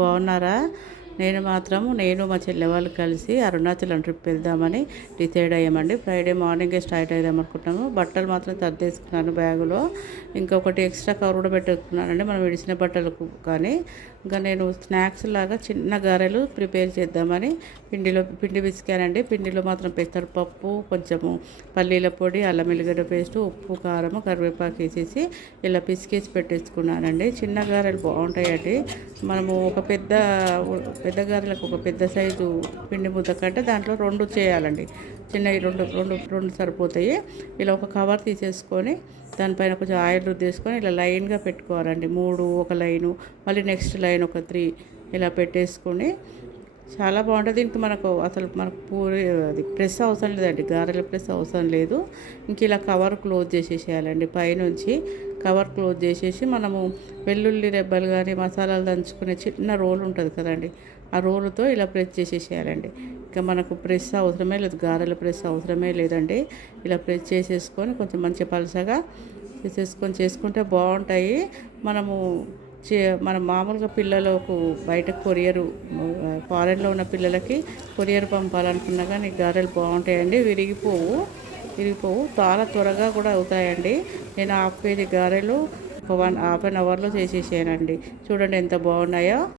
బాగున్నారా? నేను మా చెల్లె వాళ్ళు కలిసి అరుణాచలం ట్రిప్ వెళ్దామని డిసైడ్ అయ్యామండి. ఫ్రైడే మార్నింగే స్టార్ట్ అయిదాం అనుకుంటున్నాము. బట్టలు మాత్రం సర్దేసుకున్నాను బ్యాగులో. ఇంకొకటి ఎక్స్ట్రా కవర్ కూడా పెట్టుకున్నానండి మనం విడిచిన బట్టలకు. కానీ ఇంకా నేను స్నాక్స్ లాగా చిన్న గారెలు ప్రిపేర్ చేద్దామని పిండి పిసికానండి. పిండిలో మాత్రం పెసరపప్పు, కొంచెము పల్లీల పొడి, అల్లం వెల్లిగడ్డ పేస్టు, ఉప్పు, కారము, కరివేపాకు వేసేసి ఇలా పిసికేసి పెట్టేసుకున్నానండి. చిన్న గారెలు బాగుంటాయండి. మనము ఒక పెద్ద గారెలకు ఒక పెద్ద సైజు పిండి ముద్ద కంటే దాంట్లో 2 చేయాలండి. చిన్నవి రెండు సరిపోతాయి. ఇలా ఒక కవర్ తీసేసుకొని దానిపైన కొంచెం ఆయిల్ రుద్దేసుకొని ఇలా లైన్గా పెట్టుకోవాలండి. 3 ఒక లైను, మళ్ళీ నెక్స్ట్ లైన్ ఒక 3 ఇలా పెట్టేసుకొని చాలా బాగుంటుంది. దీనికి మనకు పూరి అది ప్రెస్ అవసరం లేదండి. గారెల ప్రెస్ అవసరం లేదు. ఇంక ఇలా కవర్ క్లోజ్ చేసేసేయాలండి. పైనుంచి కవర్ క్లోజ్ చేసేసి మనము వెల్లుల్లి రెబ్బలు కానీ మసాలాలు దంచుకునే చిన్న రోల్ ఉంటుంది కదండి, ఆ రోలుతో ఇలా ప్రెస్ చేసేసేయాలండి. ఇంకా మనకు ప్రెస్ అవసరమే లేదు, గారెల ప్రెస్ అవసరమే లేదండి. ఇలా ప్రెస్ చేసేసుకొని కొంచెం మంచి పలసగా చేసుకుంటే బాగుంటాయి. మనం మామూలుగా పిల్లలకు బయట ఫారెన్లో ఉన్న పిల్లలకి కొరియర్ పంపాలనుకున్నా కానీ గారెలు బాగుంటాయండి. విరిగిపోవు చాలా త్వరగా కూడా అవుతాయండి. నేను హాఫ్ కేజీ గారెలు హాఫ్ అన్ అవర్లో చేసేసానండి. చూడండి ఎంత బాగున్నాయో.